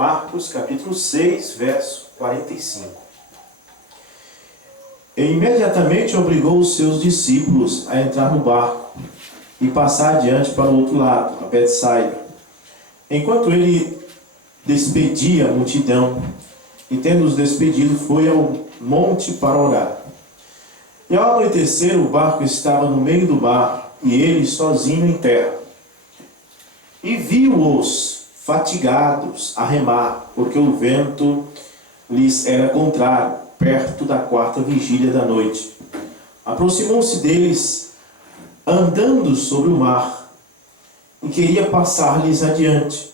Marcos capítulo 6, verso 45. E imediatamente obrigou os seus discípulos a entrar no barco e passar adiante para o outro lado, a Betsaida. Enquanto ele despedia a multidão, e tendo-os despedido, foi ao monte para orar. E ao anoitecer, o barco estava no meio do mar, e ele sozinho em terra. E viu-os fatigados a remar, porque o vento lhes era contrário, perto da 4ª vigília da noite. Aproximou-se deles, andando sobre o mar, e queria passar-lhes adiante.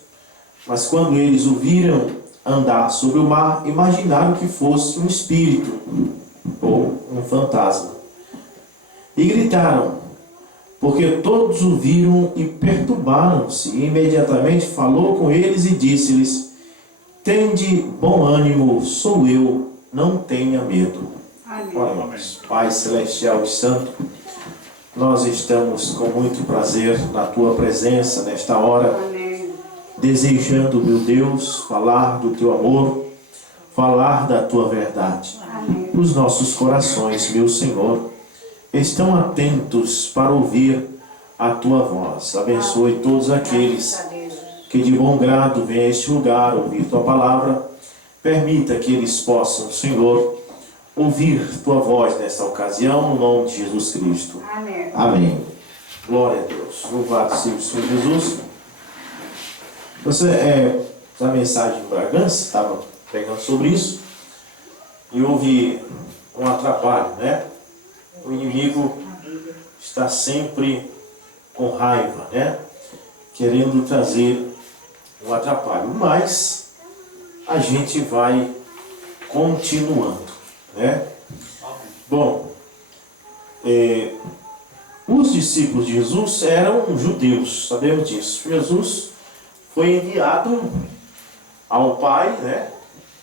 Mas quando eles o viram andar sobre o mar, imaginaram que fosse um espírito, ou um fantasma. E gritaram, porque todos o viram e perturbaram-se. E imediatamente falou com eles e disse-lhes: tende bom ânimo, sou eu, não tenha medo. Oremos. Pai celestial e santo, nós estamos com muito prazer na tua presença nesta hora. Amém. Desejando, meu Deus, falar do teu amor, falar da tua verdade. Amém. Os nossos corações, meu Senhor, estão atentos para ouvir a tua voz. Abençoe todos aqueles que de bom grado vêm a este lugar ouvir tua palavra. Permita que eles possam, Senhor, ouvir tua voz nesta ocasião, no nome de Jesus Cristo. Amém. Amém. Glória a Deus. Louvado seja o Senhor Jesus. Você, na mensagem de Bragança, estava pregando sobre isso, e houve um atrapalho, né? O inimigo está sempre com raiva, né? Querendo trazer um atrapalho, mas a gente vai continuando, né? Bom, os discípulos de Jesus eram judeus, sabemos disso. Jesus foi enviado ao Pai, né?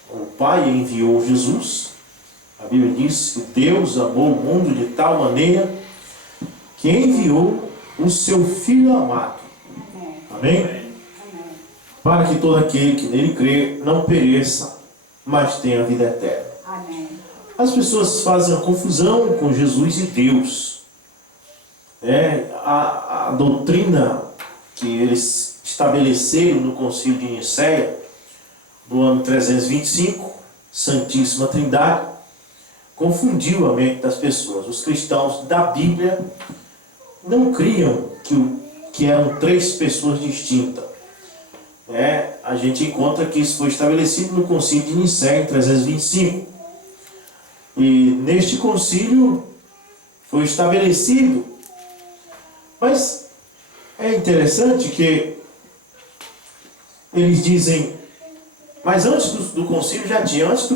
O Pai enviou Jesus. A Bíblia diz que Deus amou o mundo de tal maneira que enviou o seu Filho amado. Amém? Amém. Para que todo aquele que nele crê não pereça, mas tenha vida eterna. Amém. As pessoas fazem a confusão com Jesus e Deus. A doutrina que eles estabeleceram no Concílio de Nicéia, do ano 325, Santíssima Trindade, confundiu a mente das pessoas. Os cristãos da Bíblia não criam que eram 3 pessoas distintas. A gente encontra que isso foi estabelecido no Concílio de Nicéia, em 325. E neste concílio foi estabelecido. Mas é interessante que eles dizem, mas antes do concílio já tinha, antes do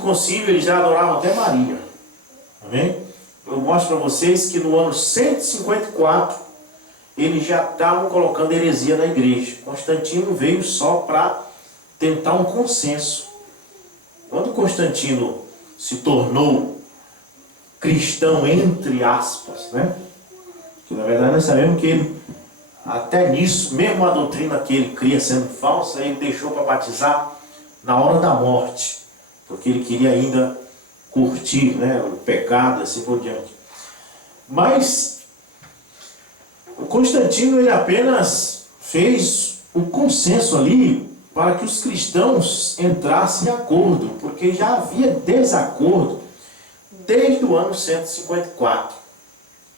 concílio eles já adoravam até Maria. Amém? Eu mostro para vocês que no ano 154 eles já estavam colocando heresia na igreja. Constantino veio só para tentar um consenso. Quando Constantino se tornou cristão, entre aspas, né? Que na verdade nós sabemos que ele, até nisso, mesmo a doutrina que ele cria sendo falsa, ele deixou para batizar na hora da morte, porque ele queria ainda curtir, né, o pecado, assim por diante. Mas o Constantino, ele apenas fez o consenso ali para que os cristãos entrassem em acordo, porque já havia desacordo desde o ano 154.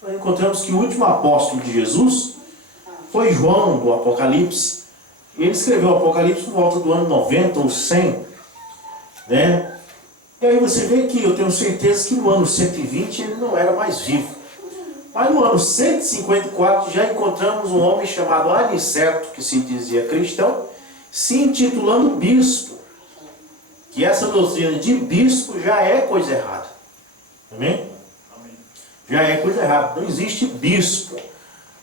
Nós encontramos que o último apóstolo de Jesus foi João, do Apocalipse. Ele escreveu o Apocalipse por volta do ano 90 ou 100, né? E aí você vê que eu tenho certeza que no ano 120 ele não era mais vivo. Mas no ano 154 já encontramos um homem chamado Aniceto, que se dizia cristão, se intitulando bispo. Que essa doutrina de bispo já é coisa errada. Amém? Amém. Já é coisa errada. Não existe bispo,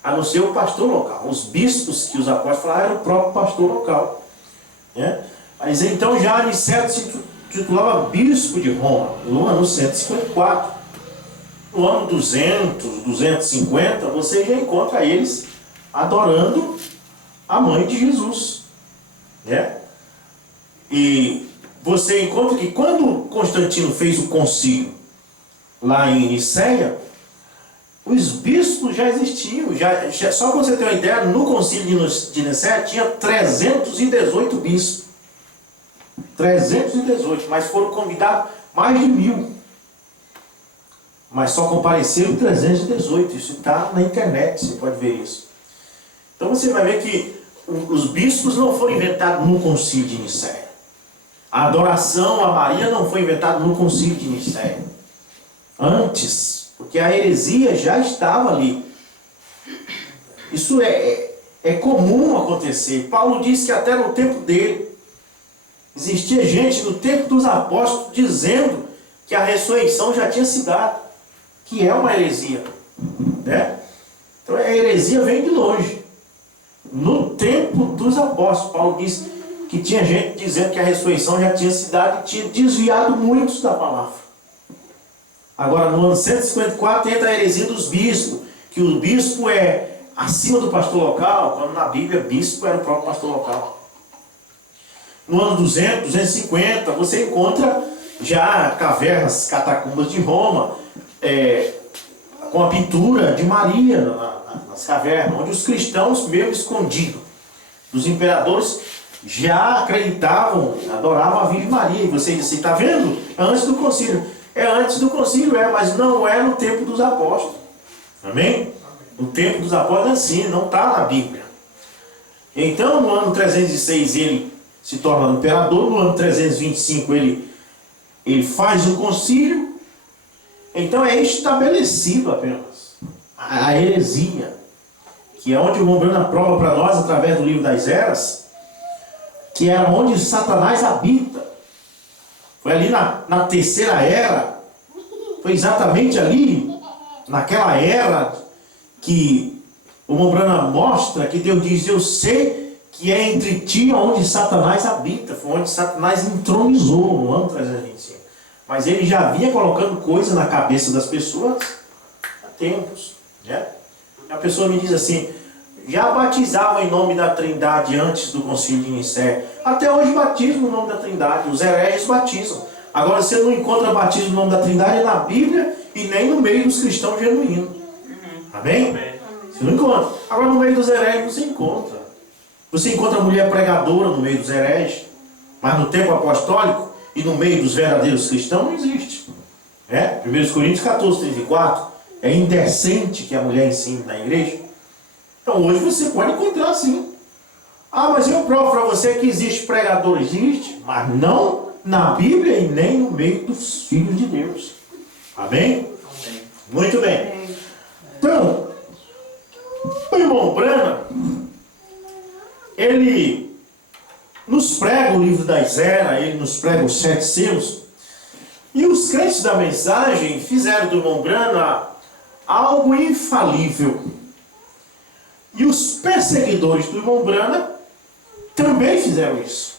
a não ser o pastor local. Os bispos que os apóstolos falaram eram o próprio pastor local. Né? Mas então já Aniceto se titulava bispo de Roma, no ano 154. No ano 200, 250, você já encontra eles adorando a mãe de Jesus. né? E você encontra que quando Constantino fez o concílio lá em Nicéia, os bispos já existiam. Só para você ter uma ideia, no concílio de Nicéia tinha 318 bispos. 318, mas foram convidados mais de 1000. Mas só compareceram 318. Isso está na internet, você pode ver isso. Então você vai ver que os bispos não foram inventados no concílio de Nicéia. A adoração a Maria não foi inventada no concílio de Nicéia. Antes, porque a heresia já estava ali. Isso é comum acontecer. Paulo disse que até no tempo dele existia gente no tempo dos apóstolos dizendo que a ressurreição já tinha se dado, que é uma heresia, né? Então a heresia vem de longe. No tempo dos apóstolos, Paulo disse que tinha gente dizendo que a ressurreição já tinha se dado e tinha desviado muitos da palavra. Agora, no ano 154, entra a heresia dos bispos, que o bispo é acima do pastor local, quando na Bíblia, bispo era o próprio pastor local. No ano 200, 250, você encontra já cavernas, catacumbas de Roma, com a pintura de Maria nas cavernas, onde os cristãos, mesmo escondidos dos imperadores, já acreditavam, adoravam a Virgem Maria. E você diz assim, está vendo? É antes do concílio. É antes do concílio, mas não é no tempo dos apóstolos. Amém? No tempo dos apóstolos é assim, não está na Bíblia. Então, no ano 306 ele se torna imperador, no ano 325 ele faz o concílio. Então é estabelecido apenas a heresia, que é onde o irmão Breno prova para nós, através do livro das Eras, que era onde Satanás habita. Foi ali na terceira era, foi exatamente ali, naquela era, que o irmão Breno mostra que Deus diz, eu sei que é entre ti onde Satanás habita. Foi onde Satanás entronizou no ano 325. Mas ele já vinha colocando coisa na cabeça das pessoas há tempos, né? A pessoa me diz assim, já batizavam em nome da Trindade antes do concílio de Nicéia. Até hoje batismo no nome da Trindade, os hereges batizam. Agora você não encontra batismo no nome da Trindade na Bíblia e nem no meio dos cristãos genuínos. Amém? Você não encontra. Agora no meio dos hereges você encontra. Você encontra mulher pregadora no meio dos hereges, mas no tempo apostólico e no meio dos verdadeiros cristãos não existe. 1 Coríntios 14, 34, é indecente que a mulher ensine na igreja. Então hoje você pode encontrar sim. Ah, mas eu provo para você que existe pregador, existe, mas não na Bíblia e nem no meio dos filhos de Deus. Amém? Amém. Muito bem. Então, o irmão Branham, ele nos prega o livro das Eras, ele nos prega os 7 selos, e os crentes da mensagem fizeram do irmão Branham algo infalível. E os perseguidores do irmão Branham também fizeram isso.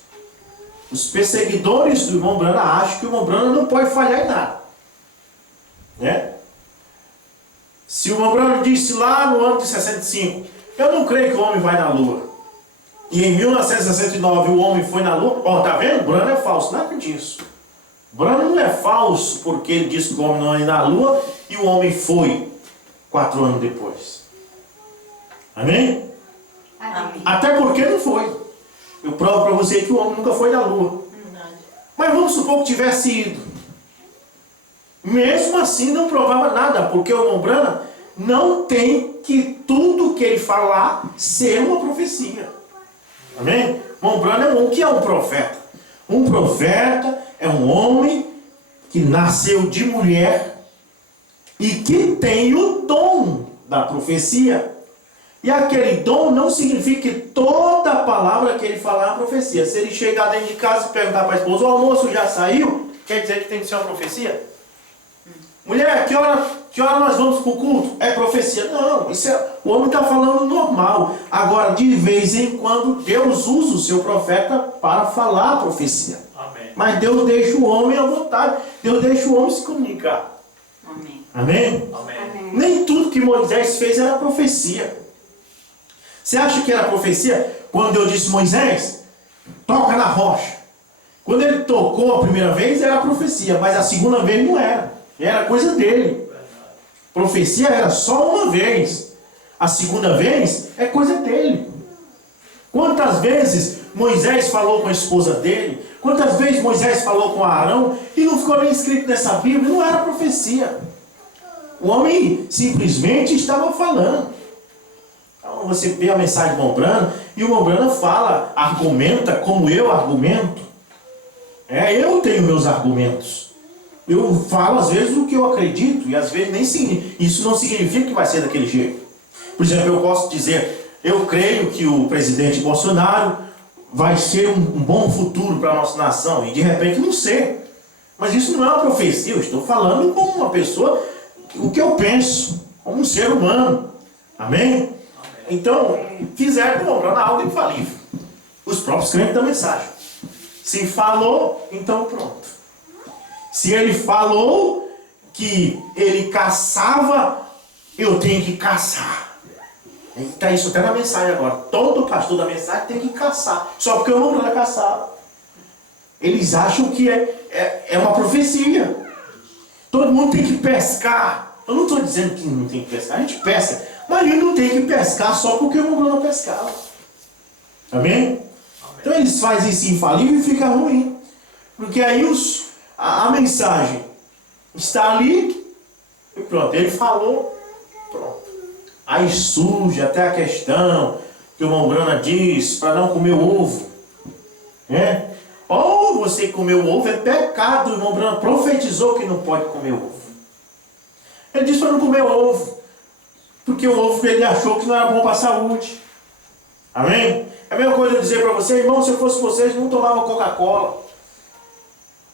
Os perseguidores do irmão Branham acham que o irmão Branham não pode falhar em nada, né? Se o irmão Branham disse lá no ano de 65, eu não creio que o homem vai na lua, e em 1969 o homem foi na lua, tá vendo? Branham é falso, nada disso. Branham não é falso porque ele disse que o homem não ia na lua e o homem foi 4 anos depois. Amém? Amém. Até porque não foi. Eu provo para você que o homem nunca foi na lua. Mas vamos supor que tivesse ido. Mesmo assim não provava nada, porque o irmão Branham não tem que tudo que ele falar ser uma profecia. Amém? O irmão Branham o que é um profeta? Um profeta é um homem que nasceu de mulher e que tem o dom da profecia. E aquele dom não significa que toda palavra que ele falar é uma profecia. Se ele chegar dentro de casa e perguntar para a esposa, o almoço já saiu, quer dizer que tem que ser uma profecia? Mulher, que hora nós vamos para o culto? É profecia. Não, isso o homem está falando normal. Agora, de vez em quando, Deus usa o seu profeta para falar a profecia. Amém. Mas Deus deixa o homem à vontade. Deus deixa o homem se comunicar. Amém? Amém? Amém. Nem tudo que Moisés fez era profecia. Você acha que era profecia quando Deus disse, Moisés, toca na rocha. Quando ele tocou a primeira vez era profecia, mas a segunda vez não era. Era coisa dele. Profecia era só uma vez. A segunda vez é coisa dele. Quantas vezes Moisés falou com a esposa dele? Quantas vezes Moisés falou com Arão? E não ficou nem escrito nessa Bíblia, não era profecia. O homem simplesmente estava falando. Então você vê a mensagem de Mombrana, e o Mombrana fala, argumenta como eu argumento. Eu tenho meus argumentos. Eu falo às vezes o que eu acredito, e às vezes nem isso não significa que vai ser daquele jeito. Por exemplo, eu posso dizer, eu creio que o presidente Bolsonaro vai ser um bom futuro para a nossa nação, e de repente não ser. Mas isso não é uma profecia, eu estou falando como uma pessoa, o que eu penso, como um ser humano. Amém? Então, fizeram com algo infalível. Os próprios crentes da mensagem. Se falou, então pronto. Se ele falou que ele caçava, eu tenho que caçar. Está isso até na mensagem agora. Todo pastor da mensagem tem que caçar. Só porque eu não caçar. Eles acham que é uma profecia. Todo mundo tem que pescar. Eu não estou dizendo que não tem que pescar. A gente pesca. Mas a gente não tem que pescar só porque o não pescava. Amém? Então eles fazem isso infalível e fica ruim. Porque aí a mensagem está ali e pronto. Ele falou, pronto. Aí surge até a questão que o Mombrana diz para não comer ovo. Ou você comer o ovo é pecado. O Mombrana profetizou que não pode comer ovo. Ele disse para não comer ovo. Porque o ovo ele achou que não era bom para a saúde. Amém? É a mesma coisa eu dizer para você, irmão, se eu fosse vocês, não tomava Coca-Cola.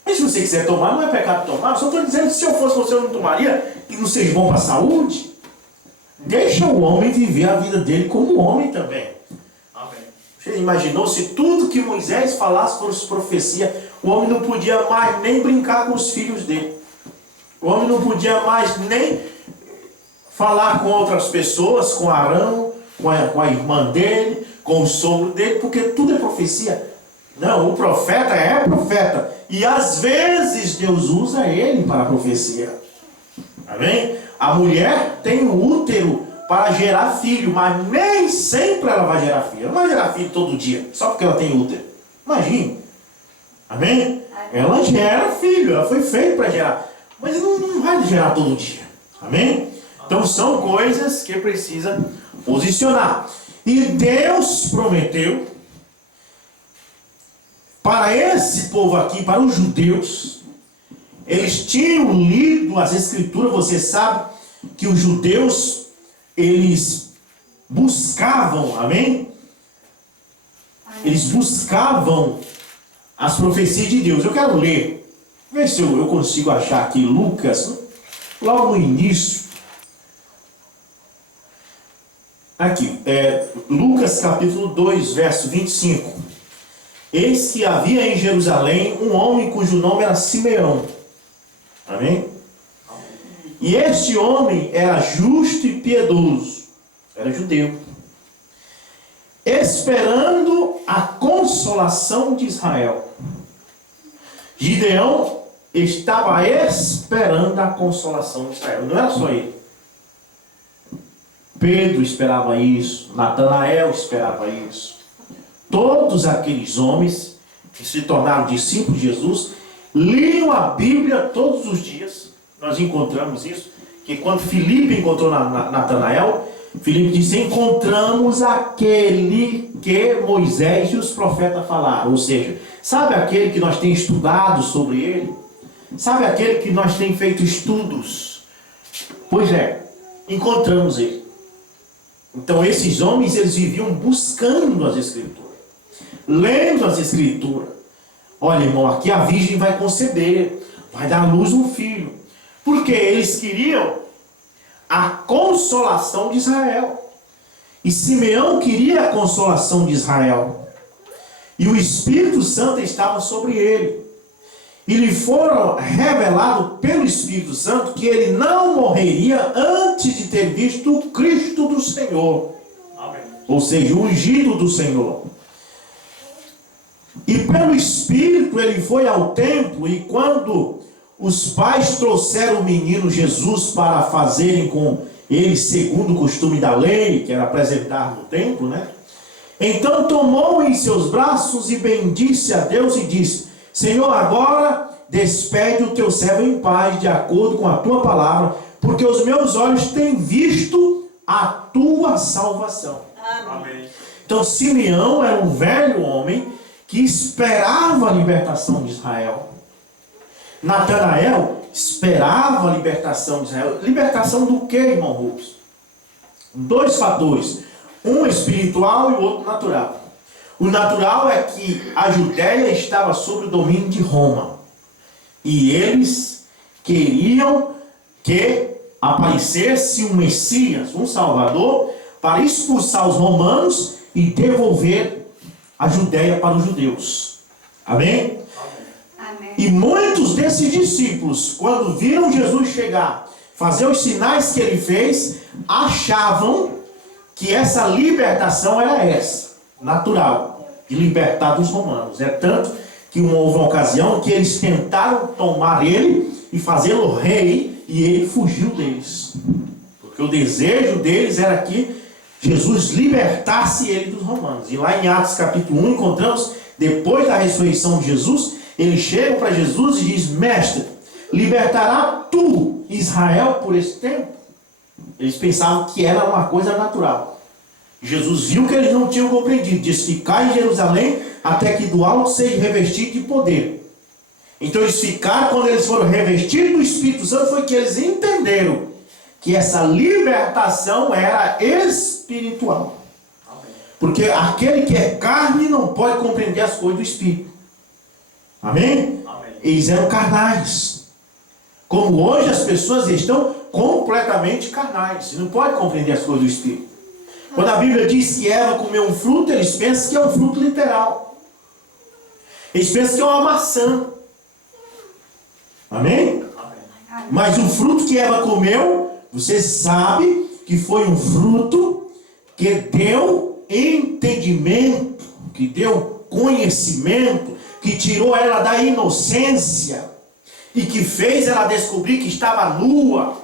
Mas se você quiser tomar, não é pecado tomar. Eu só estou dizendo que se eu fosse você, eu não tomaria, e não seja bom para a saúde. Deixa o homem viver a vida dele como homem também. Amém. Você imaginou se tudo que Moisés falasse fosse profecia, o homem não podia mais nem brincar com os filhos dele. O homem não podia mais nem falar com outras pessoas, com Arão, com a irmã dele, com o sogro dele, porque tudo é profecia. Não, o profeta é profeta. E às vezes Deus usa ele para a profecia. Amém? A mulher tem o útero para gerar filho, mas nem sempre ela vai gerar filho. Ela não vai gerar filho todo dia, só porque ela tem útero. Imagine. Amém? Ela gera filho, ela foi feita para gerar. Mas não vai gerar todo dia. Amém? Então são coisas que precisa posicionar. E Deus prometeu para esse povo aqui, para os judeus, eles tinham lido as escrituras. Você sabe que os judeus, eles buscavam, amém? Eles buscavam as profecias de Deus. Eu quero ler, ver se eu consigo achar aqui Lucas, logo no início. Aqui, Lucas capítulo 2, verso 25. Eis que havia em Jerusalém um homem cujo nome era Simeão. Amém? E este homem era justo e piedoso. Era judeu. Esperando a consolação de Israel. Gideão estava esperando a consolação de Israel. Não era só ele. Pedro esperava isso. Natanael esperava isso. Todos aqueles homens que se tornaram discípulos de Jesus liam a Bíblia todos os dias. Nós encontramos isso, que quando Filipe encontrou Natanael, Filipe disse: encontramos aquele que Moisés e os profetas falaram. Ou seja, sabe aquele que nós temos estudado sobre ele? Sabe aquele que nós temos feito estudos? Pois é, encontramos ele. Então esses homens, eles viviam buscando as Escrituras, lendo as Escrituras. Olha, irmão, aqui a virgem vai conceber, vai dar à luz um filho. Porque eles queriam a consolação de Israel. E Simeão queria a consolação de Israel. E o Espírito Santo estava sobre ele. E lhe foram revelado pelo Espírito Santo que ele não morreria antes de ter visto o Cristo do Senhor. Amém. Ou seja, o ungido do Senhor. E pelo Espírito ele foi ao templo, e quando os pais trouxeram o menino Jesus para fazerem com ele segundo o costume da lei, que era apresentar no templo, né? Então tomou em seus braços e bendisse a Deus e disse: Senhor, agora despede o teu servo em paz, de acordo com a tua palavra, porque os meus olhos têm visto a tua salvação. Amém. Então Simeão era um velho homem que esperava a libertação de Israel. Natanael esperava a libertação de Israel. Libertação do que, irmão Rubens? Dois fatores. Um espiritual e o outro natural. O natural é que a Judéia estava sob o domínio de Roma. E eles queriam que aparecesse um Messias, um Salvador, para expulsar os romanos e devolver a Judéia para os judeus. Amém? Amém. E muitos desses discípulos, quando viram Jesus chegar, fazer os sinais que ele fez, achavam que essa libertação era essa, natural, de libertar dos romanos. É tanto que houve uma ocasião que eles tentaram tomar ele e fazê-lo rei, e ele fugiu deles. Porque o desejo deles era que Jesus libertasse ele dos romanos. E lá em Atos capítulo 1 encontramos, depois da ressurreição de Jesus, eles chegam para Jesus e diz: Mestre, libertará tu Israel por esse tempo? Eles pensavam que era uma coisa natural. Jesus viu que eles não tinham compreendido. Diz: Ficai em Jerusalém até que do alto seja revestido de poder. Então eles ficaram, quando eles foram revestidos do Espírito Santo, foi que eles entenderam que essa libertação era espiritual. Porque aquele que é carne não pode compreender as coisas do Espírito. Amém? Amém. Eles eram carnais. Como hoje as pessoas estão completamente carnais. Não pode compreender as coisas do Espírito. Quando a Bíblia diz que Eva comeu um fruto, eles pensam que é um fruto literal. Eles pensam que é uma maçã. Amém? Amém. Mas o fruto que Eva comeu, você sabe que foi um fruto que deu entendimento, que deu conhecimento, que tirou ela da inocência e que fez ela descobrir que estava nua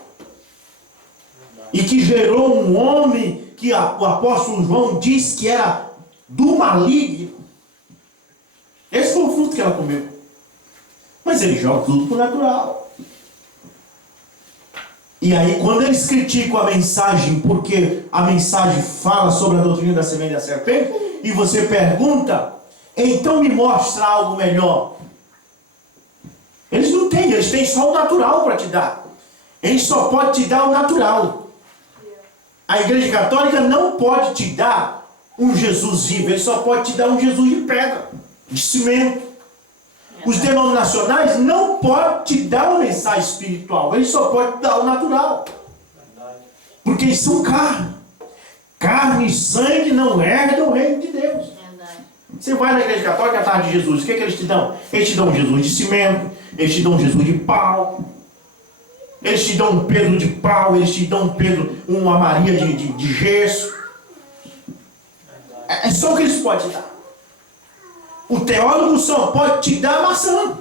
e que gerou um homem que o apóstolo João diz que era do maligno. Esse foi o fruto que ela comeu. Mas ele joga tudo para o natural. E aí, quando eles criticam a mensagem, porque a mensagem fala sobre a doutrina da semente da serpente, e você pergunta: então me mostra algo melhor. Eles não têm, eles têm só o natural para te dar. Eles só podem te dar o natural. A Igreja Católica não pode te dar um Jesus vivo, ele só pode te dar um Jesus de pedra, de cimento. Os denominacionais não podem te dar uma mensagem espiritual, eles só podem te dar o natural. Porque eles são carne. Carne e sangue não herdam o reino de Deus. Você vai na Igreja Católica atrás de Jesus, o que é que eles te dão? Eles te dão um Jesus de cimento, eles te dão um Jesus de pau, eles te dão um Pedro de pau, eles te dão um Pedro, uma Maria de gesso. É só o que eles podem te dar. O teólogo só pode te dar maçã.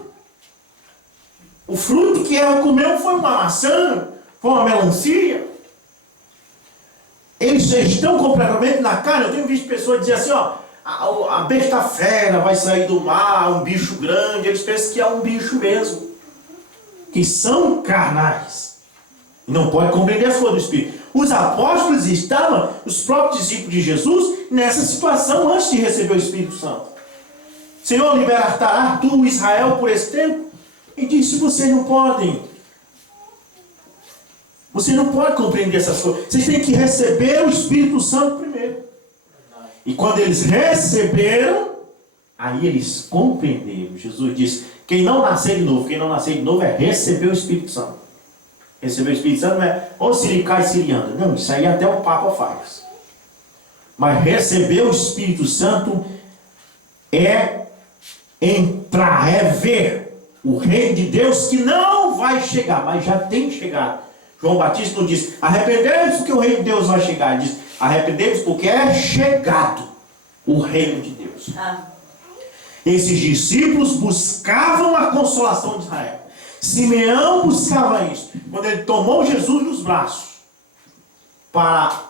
O fruto que ela comeu foi uma maçã, foi uma melancia. Eles estão completamente na carne. Eu tenho visto pessoas dizer assim, ó, a besta fera vai sair do mar, um bicho grande. Eles pensam que é um bicho mesmo. Que são carnais. E não pode compreender as coisas do Espírito. Os apóstolos estavam, os próprios discípulos de Jesus, nessa situação antes de receber o Espírito Santo. Senhor, libertará tu Israel por esse tempo? E disse: vocês não podem. Você não pode compreender essas coisas. Vocês têm que receber o Espírito Santo primeiro. E quando eles receberam, aí eles compreenderam. Jesus disse: quem não nascer de novo é receber o Espírito Santo. Receber o Espírito Santo não é ou siricai sirianda. Não, isso aí até o Papa faz. Mas receber o Espírito Santo é entrar, é ver o reino de Deus que não vai chegar, mas já tem chegado. João Batista não diz: arrependemos porque o reino de Deus vai chegar. Ele diz: arrependemos porque é chegado o reino de Deus. Esses discípulos buscavam a consolação de Israel. Simeão buscava isso. Quando ele tomou Jesus nos braços para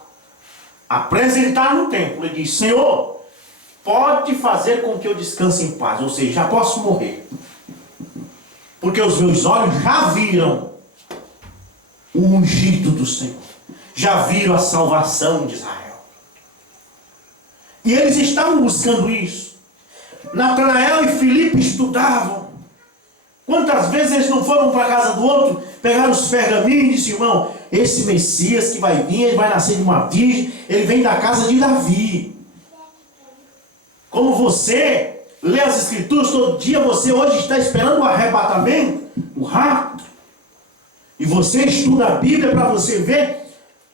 apresentar no templo, ele disse: Senhor, pode fazer com que eu descanse em paz. Ou seja, já posso morrer, porque os meus olhos já viram o ungido do Senhor, já viram a salvação de Israel. E eles estavam buscando isso. Natanael e Filipe estudavam. Quantas vezes eles não foram para a casa do outro, pegaram os pergaminhos e disseram: irmão, esse Messias que vai vir, ele vai nascer de uma virgem, ele vem da casa de Davi. Como você lê as Escrituras todo dia, você hoje está esperando o arrebatamento, o rapto. E você estuda a Bíblia para você ver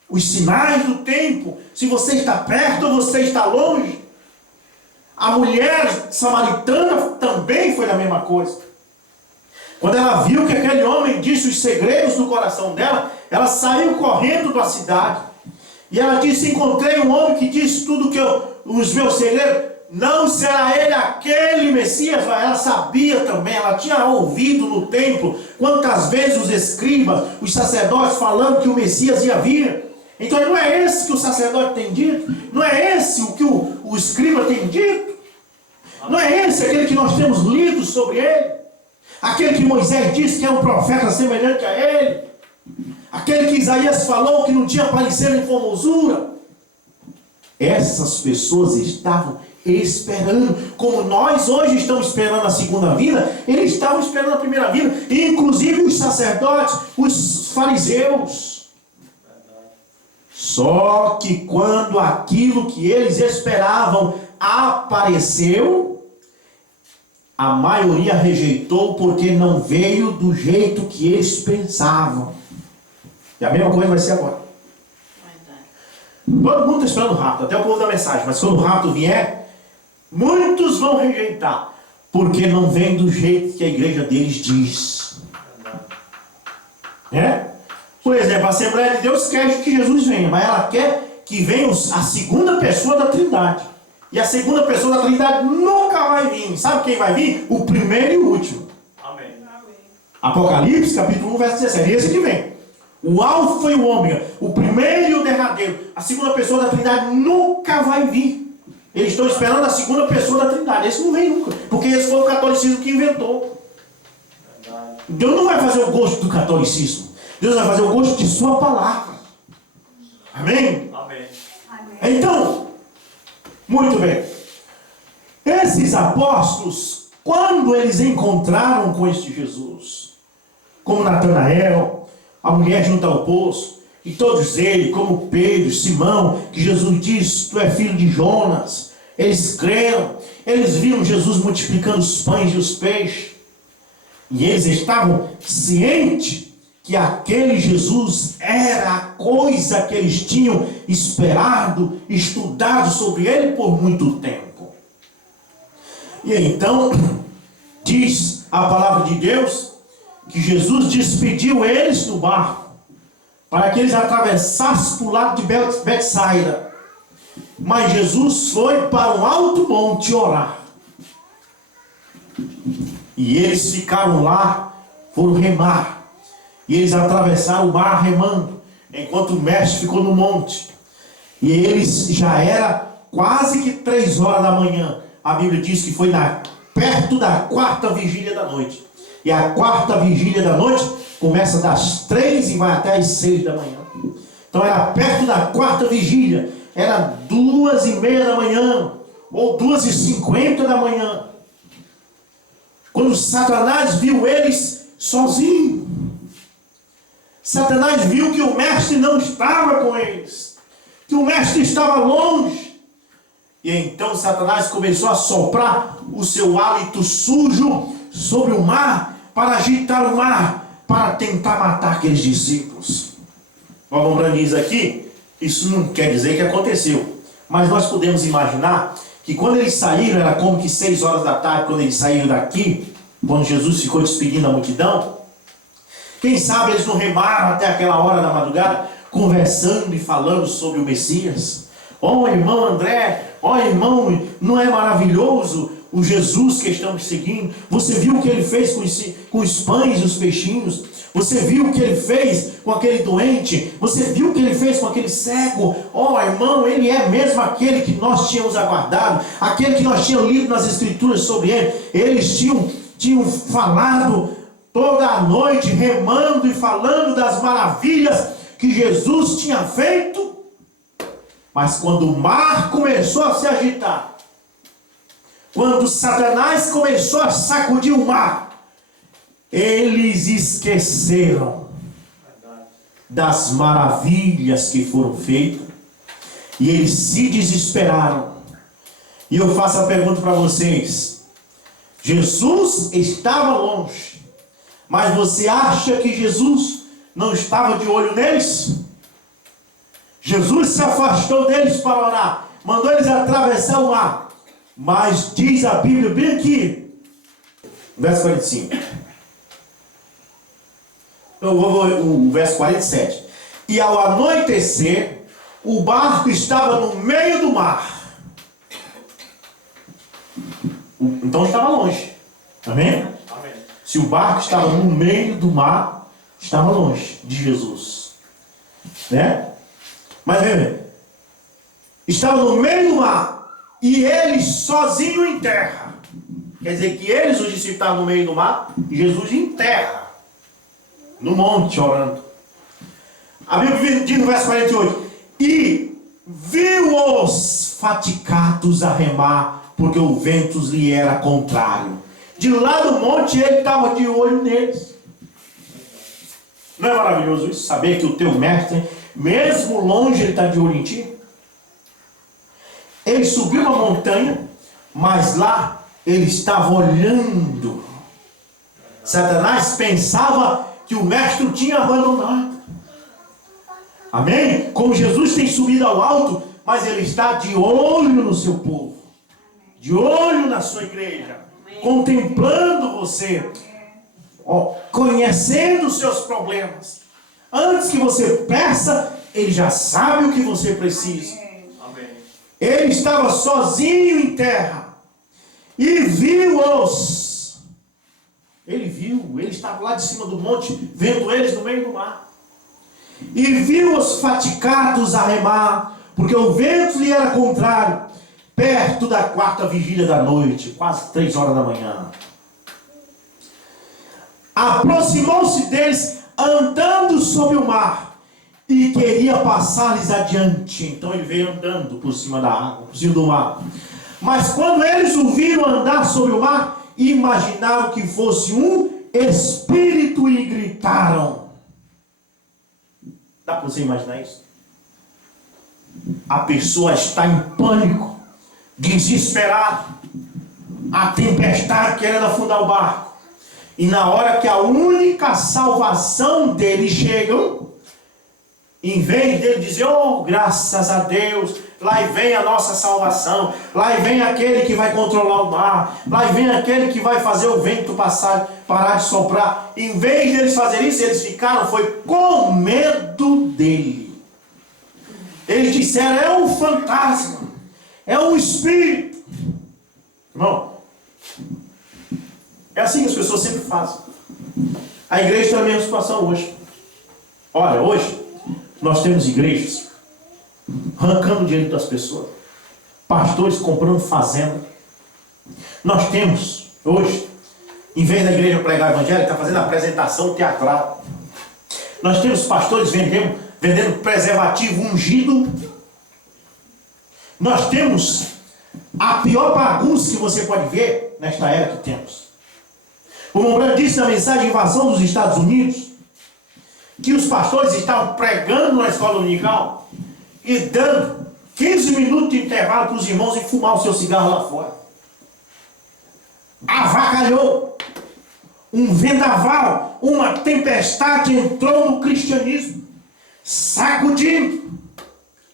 os sinais do tempo, se você está perto ou você está longe. A mulher samaritana também foi a mesma coisa. Quando ela viu que aquele homem disse os segredos do coração dela, ela saiu correndo da cidade. E ela disse: encontrei um homem que disse tudo que os meus segredos. Não será ele aquele Messias? Ela sabia também, ela tinha ouvido no templo quantas vezes os escribas, os sacerdotes falando que o Messias ia vir. Então não é esse que o sacerdote tem dito? Não é esse o que o escriba tem dito? Não é esse aquele que nós temos lido sobre ele? Aquele que Moisés disse que é um profeta semelhante a ele? Aquele que Isaías falou que não tinha aparecido em formosura? Essas pessoas estavam esperando, como nós hoje estamos esperando a segunda vinda, eles estavam esperando a primeira vinda, inclusive os sacerdotes, os fariseus. Só que quando aquilo que eles esperavam apareceu, a maioria rejeitou, porque não veio do jeito que eles pensavam. E a mesma coisa vai ser agora. Todo mundo está esperando o rapto, até o povo da mensagem, mas quando o rapto vier, muitos vão rejeitar, porque não vem do jeito que a igreja deles diz. Por exemplo, a Assembleia de Deus quer que Jesus venha, mas ela quer que venha a segunda pessoa da Trindade. E a segunda pessoa da Trindade nunca vai vir. Sabe quem vai vir? O primeiro e o último. Amém. Apocalipse, capítulo 1, verso 17. Esse que vem. O Alfa e o Ômega, o primeiro e o derradeiro. A segunda pessoa da Trindade nunca vai vir. Eles estão esperando a segunda pessoa da Trindade. Esse não vem nunca, porque esse foi o catolicismo que inventou. Deus não vai fazer o gosto do catolicismo. Deus vai fazer o gosto de sua palavra. Amém? Amém. Então, muito bem. Esses apóstolos, quando eles encontraram com este Jesus, como Natanael, a mulher junto ao poço, e todos eles, como Pedro, Simão, que Jesus disse: tu é filho de Jonas. Eles creram, eles viram Jesus multiplicando os pães e os peixes, e eles estavam cientes que aquele Jesus era a coisa que eles tinham esperado, estudado sobre ele por muito tempo. E então, diz a palavra de Deus, que Jesus despediu eles do barco, para que eles atravessassem para o lado de Betsaida. Mas Jesus foi para um alto monte orar. E eles ficaram lá, foram remar. E eles atravessaram o mar remando, enquanto o mestre ficou no monte. E eles já era quase que 3 horas da manhã. A Bíblia diz que foi perto da 4ª vigília da noite. E a 4ª vigília da noite começa das 3 e vai até as 6 da manhã. Então era perto da 4ª vigília. Era 2:30 da manhã, ou 2:50 da manhã. Quando Satanás viu eles sozinhos. Satanás viu que o mestre não estava com eles, que o mestre estava longe. E então Satanás começou a soprar o seu hálito sujo sobre o mar, para agitar o mar, para tentar matar aqueles discípulos. O Alombrand diz aqui, isso não quer dizer que aconteceu, mas nós podemos imaginar que quando eles saíram, era como que 6 horas da tarde, quando eles saíram daqui, quando Jesus ficou despedindo a multidão. Quem sabe eles não remaram até aquela hora da madrugada, conversando e falando sobre o Messias. Irmão André, Ó irmão, não é maravilhoso o Jesus que estamos seguindo? Você viu o que ele fez com os pães e os peixinhos? Você viu o que ele fez com aquele doente? Você viu o que ele fez com aquele cego? Ó irmão, ele é mesmo aquele que nós tínhamos aguardado, aquele que nós tínhamos lido nas escrituras sobre ele. Eles tinham falado toda a noite, remando e falando das maravilhas que Jesus tinha feito. Mas quando o mar começou a se agitar, quando Satanás começou a sacudir o mar, eles esqueceram das maravilhas que foram feitas e eles se desesperaram. E eu faço a pergunta para vocês: Jesus estava longe, mas você acha que Jesus não estava de olho neles? Jesus se afastou deles para orar, mandou eles atravessar o mar. Mas diz a Bíblia bem aqui, verso 45. Eu vou o verso 47. E ao anoitecer, o barco estava no meio do mar. Então estava longe. Amém? Amém. Se o barco estava no meio do mar, estava longe de Jesus. Né? Mas veja, estava no meio do mar e ele sozinho em terra. Quer dizer que eles, os discípulos, estavam no meio do mar e Jesus em terra, no monte, orando. A Bíblia diz no verso 48: e viu-os fatigados a remar, porque o vento lhe era contrário. De lá do monte ele estava de olho neles. Não é maravilhoso isso? Saber que o teu mestre, mesmo longe, ele está de olho em ti? Ele subiu uma montanha, mas lá ele estava olhando. Satanás pensava que o mestre o tinha abandonado. Amém? Como Jesus tem subido ao alto, mas ele está de olho no seu povo, de olho na sua igreja, contemplando você, conhecendo os seus problemas. Antes que você peça, ele já sabe o que você precisa. Amém. Ele estava sozinho em terra e viu-os. Ele estava lá de cima do monte, vendo eles no meio do mar. E viu-os fatigados a remar, porque o vento lhe era contrário, perto da 4ª vigília da noite, quase 3 horas da manhã. Aproximou-se deles, andando sobre o mar, e queria passar-lhes adiante. Então ele veio andando por cima da água, por cima do mar. Mas quando eles o viram andar sobre o mar, imaginaram que fosse um espírito e gritaram. Dá para você imaginar isso? A pessoa está em pânico, desesperado, a tempestade querendo afundar o barco. E na hora que a única salvação deles chegam, em vez dele dizer, oh, graças a Deus, lá vem a nossa salvação, lá vem aquele que vai controlar o mar, lá vem aquele que vai fazer o vento parar de soprar. Em vez deles fazerem isso, eles ficaram, foi com medo dele. Eles disseram, é um fantasma, é um espírito. Irmão, é assim que as pessoas sempre fazem. A igreja está na mesma situação hoje. Olha, hoje nós temos igrejas arrancando o direito das pessoas, pastores comprando fazenda. Nós temos hoje, em vez da igreja pregar o evangelho, está fazendo apresentação teatral. Nós temos pastores vendendo preservativo ungido. Nós temos a pior bagunça que você pode ver nesta era que temos. O Mombran disse na mensagem de invasão dos Estados Unidos que os pastores estavam pregando na escola dominical e dando 15 minutos de intervalo para os irmãos e fumar o seu cigarro lá fora. Avacalhou. Um vendaval, uma tempestade entrou no cristianismo, sacudindo,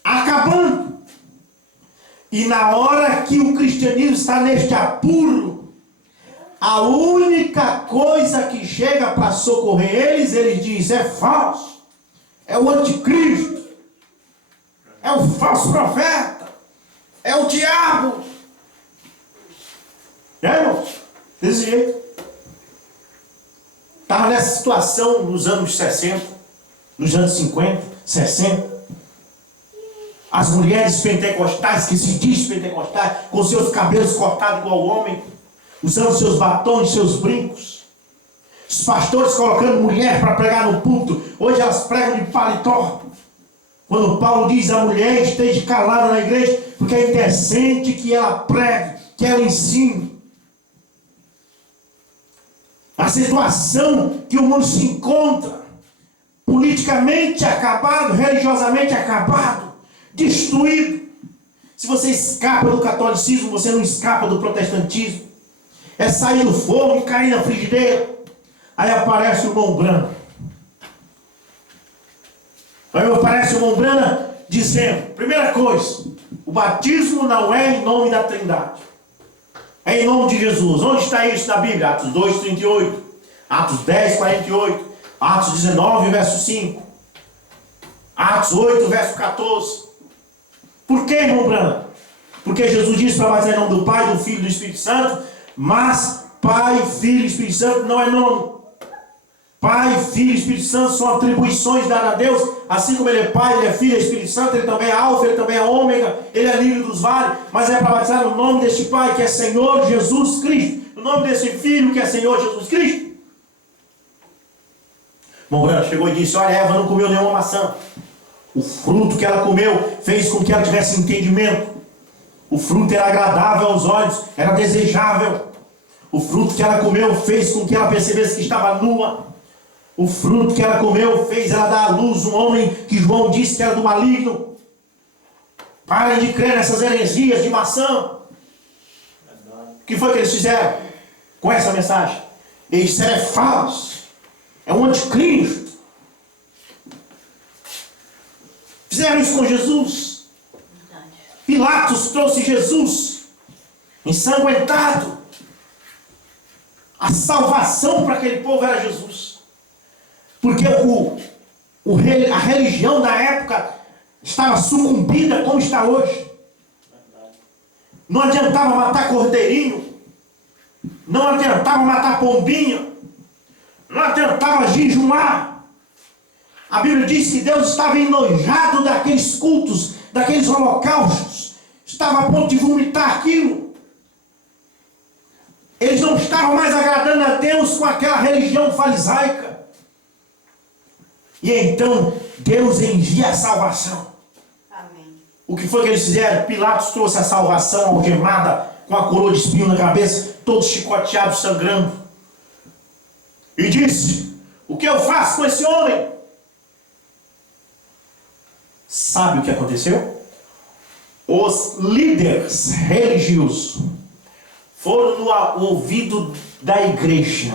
acabando. E na hora que o cristianismo está neste apuro, a única coisa que chega para socorrer eles, eles dizem, é falso, é o anticristo, é o falso profeta, É o diabo. Irmão? Desse jeito. Estava nessa situação nos anos 60, nos anos 50, 60. As mulheres pentecostais, que se diz pentecostais, com seus cabelos cortados igual o homem, usando seus batons, seus brincos. Os pastores colocando mulher para pregar no púlpito. Hoje elas pregam de paletó. Quando Paulo diz a mulher esteja calada na igreja, porque é indecente que ela pregue, que ela ensine. A situação que o mundo se encontra, politicamente acabado, religiosamente acabado, destruído. Se você escapa do catolicismo, você não escapa do protestantismo. É sair do fogo e cair na frigideira. Aí aparece o irmão Branco. Aí aparece o irmão Branco dizendo, primeira coisa, o batismo não é em nome da Trindade. É em nome de Jesus. Onde está isso na Bíblia? Atos 2, 38. Atos 10, 48. Atos 19, verso 5. Atos 8, verso 14. Por que, irmão Branco? Porque Jesus disse para batizar em nome do Pai, do Filho e do Espírito Santo. Mas Pai, Filho e Espírito Santo não é nome. Pai, Filho e Espírito Santo são atribuições dadas a Deus. Assim como Ele é Pai, Ele é Filho, Ele é Espírito Santo, Ele também é Alfa, Ele também é Ômega, Ele é lírio dos vales. Mas é para batizar no nome deste Pai, que é Senhor Jesus Cristo. No nome desse Filho, que é Senhor Jesus Cristo. Irmão Branco chegou e disse, olha, Eva não comeu nenhuma maçã. O fruto que ela comeu fez com que ela tivesse entendimento. O fruto era agradável aos olhos, era desejável. O fruto que ela comeu fez com que ela percebesse que estava nua. O fruto que ela comeu fez ela dar à luz um homem que João disse que era do maligno. Parem de crer nessas heresias de maçã. O que foi que eles fizeram com essa mensagem? Eles disseram, é falso. É um anticristo. Fizeram isso com Jesus. Pilatos trouxe Jesus ensanguentado. A salvação para aquele povo era Jesus. Porque a religião da época estava sucumbida como está hoje. Não adiantava matar cordeirinho. Não adiantava matar pombinha. Não adiantava jejuar. A Bíblia diz que Deus estava enojado daqueles cultos, daqueles holocaustos. Estava a ponto de vomitar aquilo. Eles não estavam mais agradando a Deus com aquela religião farisaica. E então Deus envia a salvação. Amém. O que foi que eles fizeram? Pilatos trouxe a salvação algemada, com a coroa de espinho na cabeça, todos chicoteados, sangrando. E disse, o que eu faço com esse homem? Sabe o que aconteceu? Os líderes religiosos foram no ouvido da igreja,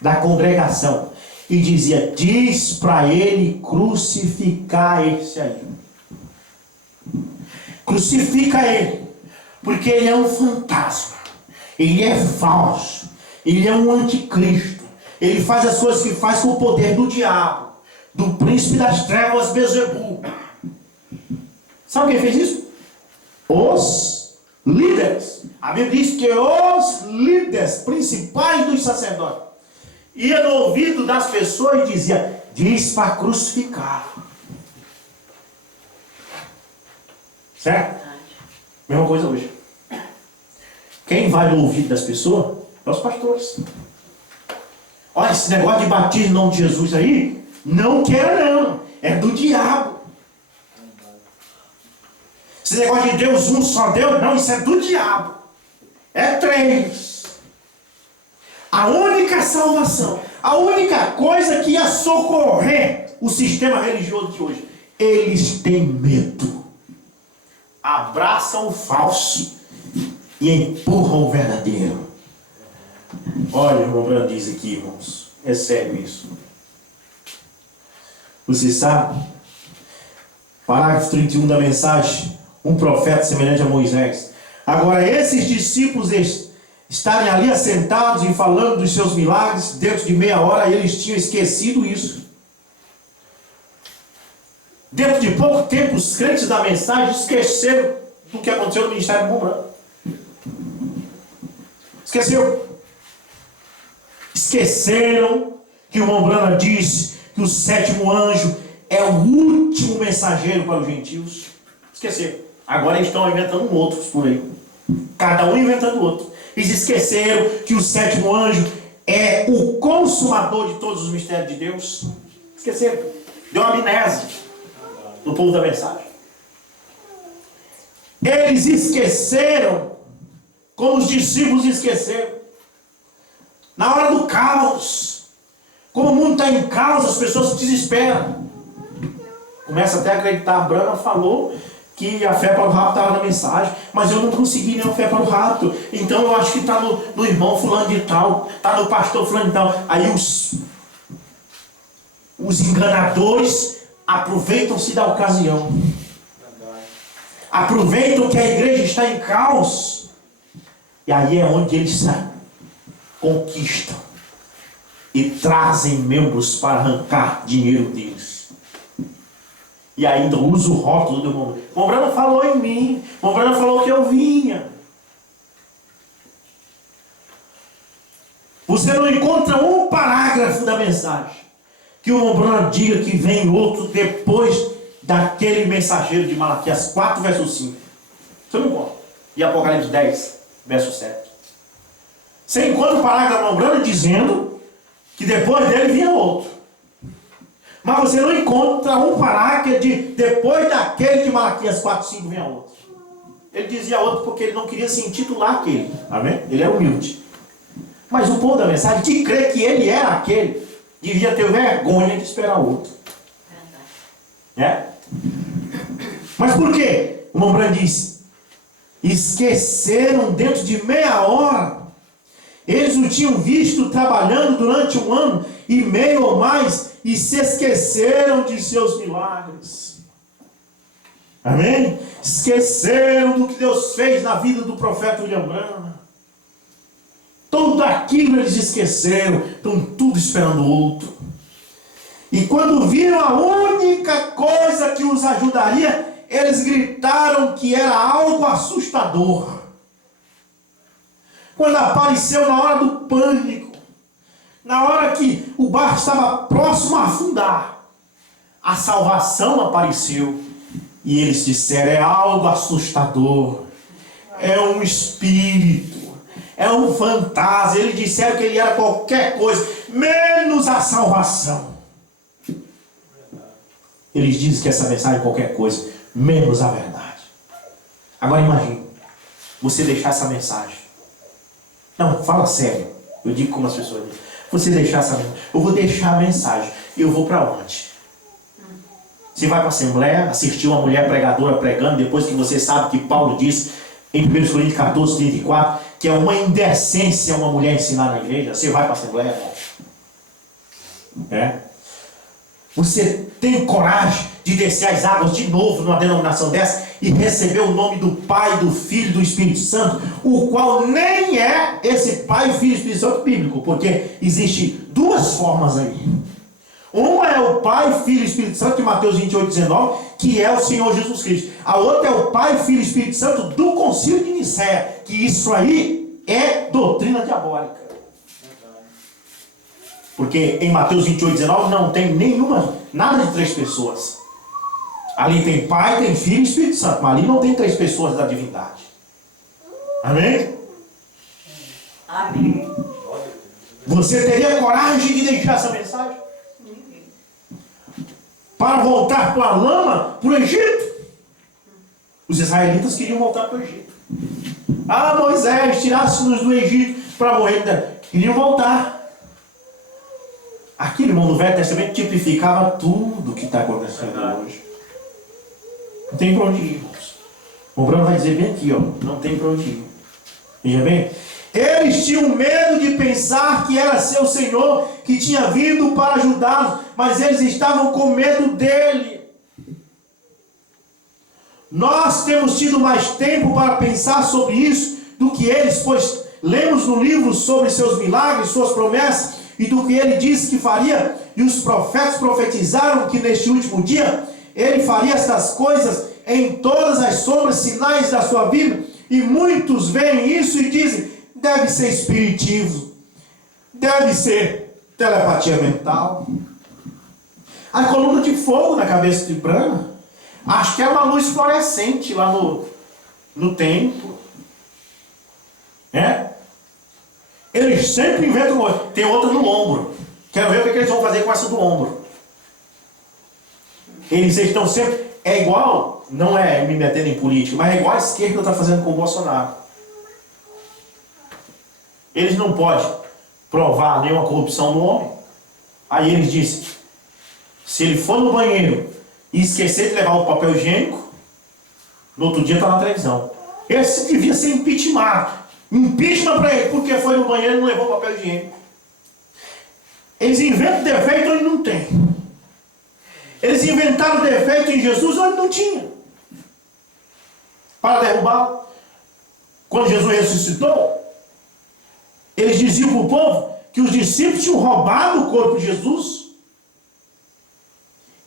da congregação, e dizia, diz para ele crucificar esse aí. Crucifica ele, porque ele é um fantasma, ele é falso, ele é um anticristo, ele faz as coisas que faz com o poder do diabo, do príncipe das trevas Bezebu. Sabe quem fez isso? Os líderes. A Bíblia diz que os líderes principais dos sacerdotes ia no ouvido das pessoas e dizia, diz para crucificar. Certo? Mesma coisa hoje. Quem vai no ouvido das pessoas é os pastores. Olha, esse negócio de batismo em nome de Jesus aí, não quer não. É do diabo. Esse negócio de Deus um, só Deus, não, isso é do diabo. É três. A única salvação, a única coisa que ia socorrer o sistema religioso de hoje, eles têm medo. Abraçam o falso e empurram o verdadeiro. Olha, o irmão Brando diz aqui, irmãos, é sério isso. Você sabe, parágrafo 31 da mensagem, um profeta semelhante a Moisés. Agora, esses discípulos estarem ali assentados e falando dos seus milagres, dentro de meia hora eles tinham esquecido isso. Dentro de pouco tempo, os crentes da mensagem esqueceram do que aconteceu no ministério do Mombrano. Esqueceu? Esqueceram que o Mombrana disse que o sétimo anjo é o último mensageiro para os gentios. Esqueceram. Agora eles estão inventando outros por aí. Cada um inventando outro. Eles esqueceram que o sétimo anjo é o consumador de todos os mistérios de Deus. Esqueceram. Deu uma amnésia no povo da mensagem. Eles esqueceram, como os discípulos esqueceram. Na hora do caos, como o mundo está em caos, as pessoas se desesperam. Começa até a acreditar. A Brana falou que a fé para o rapto estava na mensagem, mas eu não consegui nenhuma fé para o rapto. Então eu acho que está no irmão fulano de tal, está no pastor fulano de tal. Aí os enganadores aproveitam-se da ocasião. Aproveitam que a igreja está em caos. E aí é onde eles conquistam e trazem membros para arrancar dinheiro deles. E ainda usa o rótulo do Mombrana. Mombrana falou em mim. Mombrana falou que eu vinha. Você não encontra um parágrafo da mensagem que o Mombrana diga que vem outro depois daquele mensageiro de Malaquias 4, verso 5. Você não encontra. E Apocalipse 10, verso 7. Você encontra o parágrafo Mombrana dizendo que depois dele vinha outro. Mas você não encontra um parágrafo de depois daquele de Malaquias 4, 5 vinha outro. Ele dizia outro porque ele não queria se intitular aquele. Amém? Ele é humilde. Mas o povo da mensagem, de crer que ele era aquele, devia ter vergonha de esperar outro. É? Mas por quê? O Mombrana diz: esqueceram dentro de meia hora. Eles o tinham visto trabalhando durante 1 ano e meio ou mais e se esqueceram de seus milagres. Amém? Esqueceram do que Deus fez na vida do profeta William Branham. Tudo aquilo eles esqueceram. Estão tudo esperando outro. E quando viram a única coisa que os ajudaria, eles gritaram que era algo assustador. Quando apareceu na hora do pânico, na hora que o barco estava próximo a afundar, a salvação apareceu. E eles disseram: é algo assustador, é um espírito, é um fantasma. Eles disseram que ele era qualquer coisa, menos a salvação. Eles dizem que essa mensagem é qualquer coisa, menos a verdade. Agora imagine, você deixar essa mensagem. Não, fala sério. Eu digo como as pessoas dizem. Você deixar essa mensagem. Eu vou deixar a mensagem. Eu vou para onde? Você vai para a assembleia, assistir uma mulher pregadora pregando, depois que você sabe que Paulo diz em 1 Coríntios 14, 34, que é uma indecência uma mulher ensinar na igreja. Você vai para a assembleia, irmão? É? Você tem coragem de descer as águas de novo numa denominação dessa e receber o nome do Pai, do Filho e do Espírito Santo, o qual nem é esse Pai, Filho e Espírito Santo bíblico, porque existe duas formas aí. Uma é o Pai, Filho e Espírito Santo de Mateus 28, 19, que é o Senhor Jesus Cristo. A outra é o Pai, Filho e Espírito Santo do Concílio de Nicéia, que isso aí é doutrina diabólica. Porque em Mateus 28, 19 não tem nada de 3 pessoas. Ali tem Pai, tem Filho e Espírito Santo, mas ali não tem 3 pessoas da divindade. Amém? Amém. Você teria coragem de deixar essa mensagem? Para voltar para a lama, para o Egito? Os israelitas queriam voltar para o Egito. Ah, Moisés, tirasse-nos do Egito para morrer. Queriam voltar. Aquele irmão do Velho Testamento tipificava tudo que está acontecendo hoje. Não tem para onde ir, irmãos. O Bruno vai dizer bem aqui, ó, não tem para onde ir. Veja bem. Eles tinham medo de pensar que era seu Senhor que tinha vindo para ajudá-los, mas eles estavam com medo dele. Nós temos tido mais tempo para pensar sobre isso do que eles, pois lemos no livro sobre seus milagres, suas promessas, e do que ele disse que faria, e os profetas profetizaram que neste último dia ele faria estas coisas, em todas as sombras sinais da sua vida, e muitos veem isso e dizem, deve ser espiritismo, deve ser telepatia mental. A coluna de fogo na cabeça de Brahma, acho que é uma luz fluorescente lá no templo. Né? Eles sempre inventam outra. Tem outra no ombro. Quero ver o que eles vão fazer com essa do ombro. Eles estão sempre... É igual, não é me metendo em política, mas é igual a esquerda está fazendo com o Bolsonaro. Eles não podem provar nenhuma corrupção no homem. Aí eles dizem, se ele for no banheiro e esquecer de levar o papel higiênico, no outro dia está na televisão. Esse devia ser impeachment. Impeachment para ele, porque foi no banheiro e não levou o papel higiênico. Eles inventam defeito onde não tem. Eles inventaram defeito em Jesus onde não tinha. Para derrubá-lo. Quando Jesus ressuscitou, eles diziam para o povo que os discípulos tinham roubado o corpo de Jesus.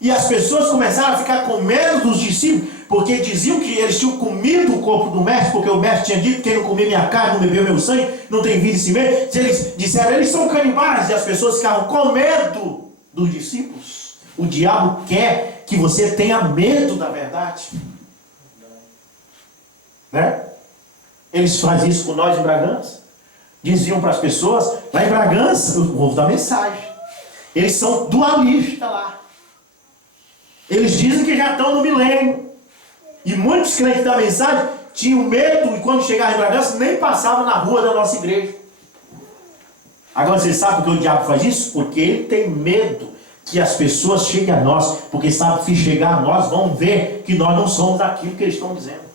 E as pessoas começaram a ficar com medo dos discípulos, porque diziam que eles tinham comido o corpo do mestre, porque o mestre tinha dito, quem não comer minha carne, não bebeu meu sangue, não tem vida em si mesmo. Eles disseram, eles são canibais, e as pessoas ficavam com medo dos discípulos. O diabo quer que você tenha medo da verdade. Né? Eles fazem isso com nós em Bragança. Diziam para as pessoas, lá em Bragança, o povo da mensagem, eles são dualistas lá. Eles dizem que já estão no milênio. E muitos crentes da mensagem tinham medo, e quando chegavam em Bragança, nem passavam na rua da nossa igreja. Agora você sabe por que o diabo faz isso? Porque ele tem medo que as pessoas cheguem a nós, porque sabe que se chegar a nós, vão ver que nós não somos aquilo que eles estão dizendo.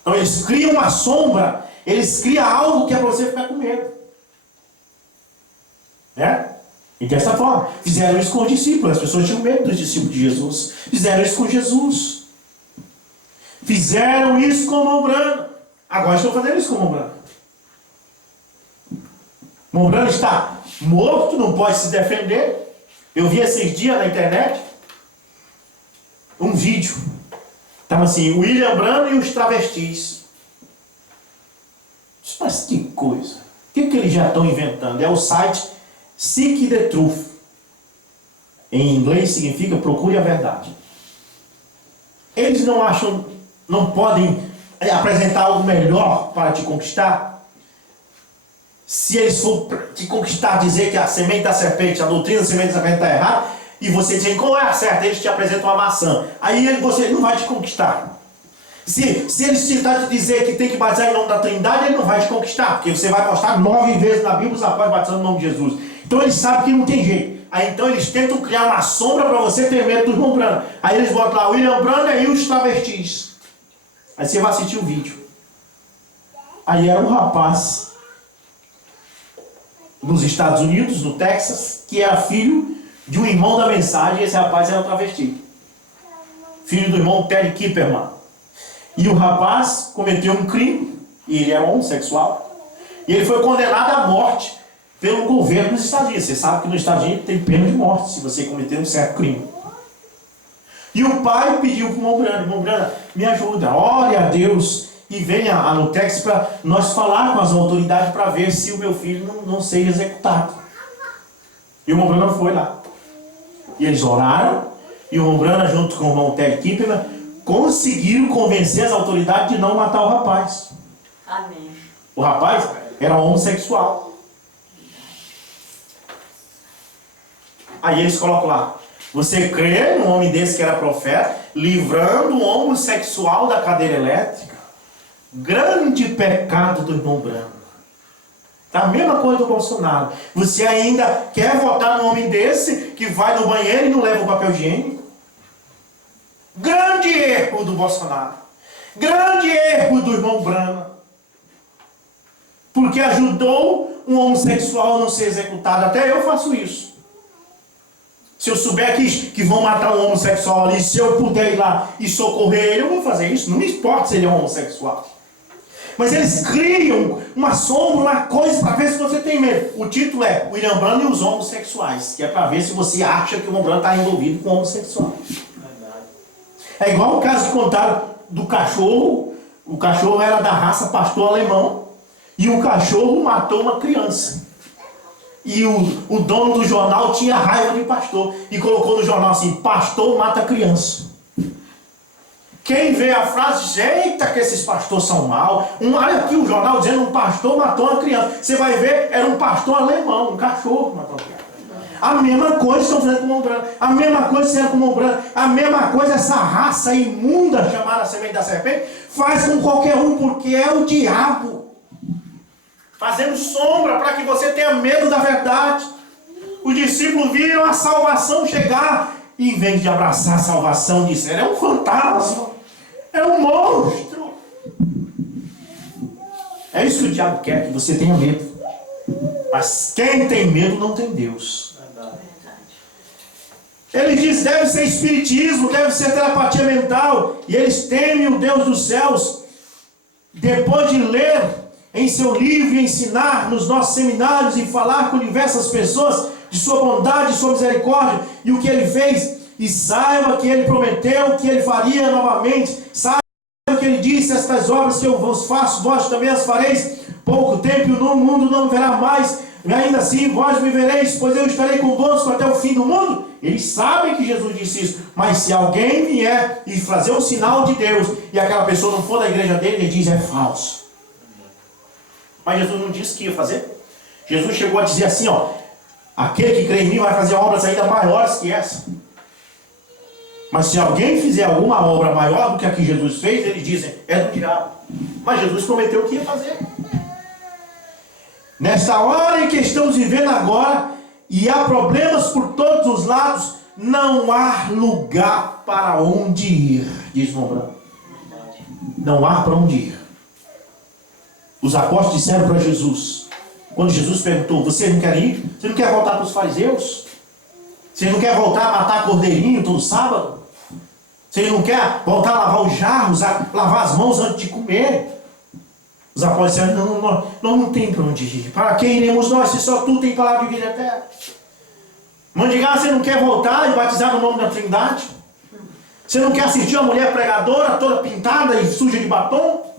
Então eles criam uma sombra, eles criam algo que é para você ficar com medo. Né? E dessa forma, fizeram isso com os discípulos. As pessoas tinham medo dos discípulos de Jesus. Fizeram isso com Jesus. Fizeram isso com Mombrana. Agora estão fazendo isso com Mombrana. Mombrana está morto, não pode se defender. Eu vi esses dias na internet um vídeo. Estava assim, William Brana e os travestis. Mas que coisa. O que eles já estão inventando? É o site Seek the Truth. Em inglês significa procure a verdade. Eles não acham, não podem apresentar algo melhor para te conquistar? Se eles for te conquistar, dizer que a semente da serpente, a doutrina da semente da serpente está errada, e você dizer qual é a certa, eles te apresentam uma maçã. Aí você não vai te conquistar. Se eles tentarem te dizer que tem que batizar em nome da Trindade, ele não vai te conquistar, porque você vai mostrar 9 vezes na Bíblia os apóstolos batizando no nome de Jesus. Então eles sabem que não tem jeito. Aí então eles tentam criar uma sombra para você ter medo dos irmãos Brana. Aí eles botam lá William Brana e os travestis. Aí você vai assistir o vídeo. Aí era um rapaz nos Estados Unidos, no Texas, que era filho de um irmão da mensagem, e esse rapaz era travesti. Filho do irmão Ted Kipperman. E o rapaz cometeu um crime, e ele era homossexual, e ele foi condenado à morte pelo governo dos Estados Unidos. Você sabe que nos Estados Unidos tem pena de morte se você cometer um certo crime. E o pai pediu para o irmão Brana, me ajuda, ore a Deus e venha no Texas para nós falar com as autoridades para ver se o meu filho não seja executado. E o irmão Brana foi lá. E eles oraram, e o irmão Brana, junto com o irmão Ted Kipperman, conseguiram convencer as autoridades de não matar o rapaz. Amém. O rapaz era homossexual. Aí eles colocam lá, você crê num homem desse que era profeta, livrando o homossexual da cadeira elétrica? Grande pecado do irmão Brana. A mesma coisa do Bolsonaro. Você ainda quer votar num homem desse que vai no banheiro e não leva o papel higiênico? Grande erro do Bolsonaro. Grande erro do irmão Brana. Porque ajudou um homossexual a não ser executado. Até eu faço isso. Se eu souber que vão matar um homossexual ali, se eu puder ir lá e socorrer ele, eu vou fazer isso. Não me importa se ele é homossexual. Mas eles criam uma sombra, uma coisa para ver se você tem medo. O título é William Brana e os homossexuais, que é para ver se você acha que o irmão Brana está envolvido com homossexual. É igual o caso que contaram do cachorro. O cachorro era da raça pastor alemão. E o cachorro matou uma criança. E o dono do jornal tinha raiva de pastor. E colocou no jornal assim: pastor mata criança. Quem vê a frase diz: eita, que esses pastores são maus. Olha aqui o jornal dizendo: um pastor matou uma criança. Você vai ver, era um pastor alemão, um cachorro matou uma criança. A mesma coisa estão fazendo com o mão branca. A mesma coisa fizeram com o mão branca. A mesma coisa essa raça imunda chamada semente da serpente faz com qualquer um, porque é o diabo fazendo sombra para que você tenha medo da verdade. Os discípulos viram a salvação chegar e, em vez de abraçar a salvação, disseram: é um fantasma, é um monstro. É isso que o diabo quer, que você tenha medo. Mas quem tem medo não tem Deus. Ele diz: deve ser espiritismo, deve ser telepatia mental. E eles temem o Deus dos céus. Depois de ler em seu livro e ensinar nos nossos seminários e falar com diversas pessoas de sua bondade e sua misericórdia e o que ele fez, e saiba que ele prometeu que ele faria novamente, saiba que ele disse: estas obras que eu vos faço, vós também as fareis. Pouco tempo e o mundo não verá mais, e ainda assim vós me vereis, pois eu estarei convosco até o fim do mundo. Eles sabem que Jesus disse isso, mas se alguém vier e fazer o sinal de Deus e aquela pessoa não for da igreja dele, ele diz: é falso. Mas Jesus não disse que ia fazer. Jesus chegou a dizer assim: ó, aquele que crê em mim vai fazer obras ainda maiores que essa. Mas se alguém fizer alguma obra maior do que a que Jesus fez, eles dizem: é do diabo. Mas Jesus prometeu que ia fazer. Nesta hora em que estamos vivendo agora, e há problemas por todos os lados, não há lugar para onde ir, diz Mombran. Não há para onde ir. Os apóstolos disseram para Jesus, quando Jesus perguntou: você não quer ir? Você não quer voltar para os fariseus? Você não quer voltar a matar cordeirinho todo sábado? Você não quer voltar a lavar os jarros, a lavar as mãos antes de comer? Os apóstolos disseram: não, nós não tem para onde ir. Para quem iremos nós, se só tu tem palavra de vida eterna? Mandigar, você não quer voltar e batizar no nome da Trindade? Você não quer assistir a mulher pregadora toda pintada e suja de batom?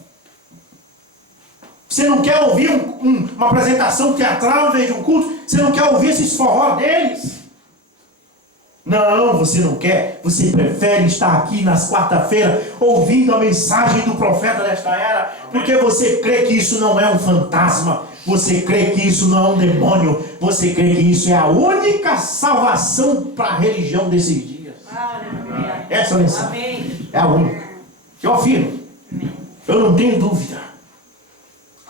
Você não quer ouvir uma apresentação teatral em vez de um culto? Você não quer ouvir esses forró deles? Não, você não quer. Você prefere estar aqui nas quarta-feiras ouvindo a mensagem do profeta desta era, porque você crê que isso não é um fantasma, você crê que isso não é um demônio, você crê que isso é a única salvação para a religião desses dias. Essa mensagem é a única. Eu afirmo, eu não tenho dúvida.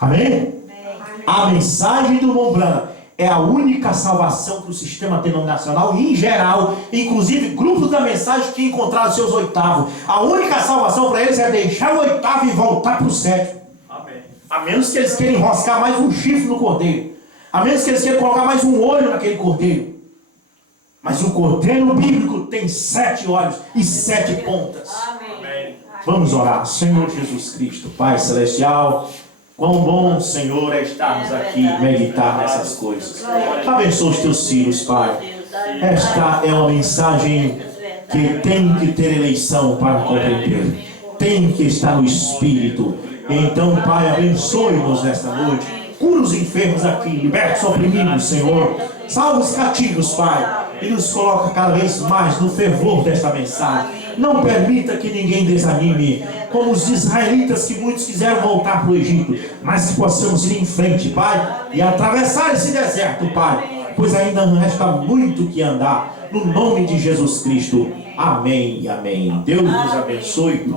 Amém? A mensagem do Mombran é a única salvação para o sistema denominacional em geral, inclusive grupos da mensagem que encontraram seus oitavos. A única salvação para eles é deixar o oitavo e voltar para o sétimo. Amém. A menos que eles queiram enroscar mais um chifre no cordeiro, a menos que eles queiram colocar mais um olho naquele cordeiro. Mas o cordeiro bíblico tem 7 olhos e 7 pontas. Amém. Vamos orar. Senhor Jesus Cristo, Pai Celestial, quão bom, Senhor, é estarmos aqui e meditar nessas coisas. Abençoa os teus filhos, Pai. Esta é uma mensagem que tem que ter eleição para compreender. Tem que estar no Espírito. Então, Pai, abençoe-nos nesta noite. Cura os enfermos aqui, liberta os oprimidos, Senhor. Salva os cativos, Pai. E nos coloca cada vez mais no fervor desta mensagem. Não permita que ninguém desanime, como os israelitas que muitos quiseram voltar para o Egito, mas que possamos ir em frente, Pai, e atravessar esse deserto, Pai, pois ainda resta muito que andar, no nome de Jesus Cristo. Amém e amém. Deus nos abençoe.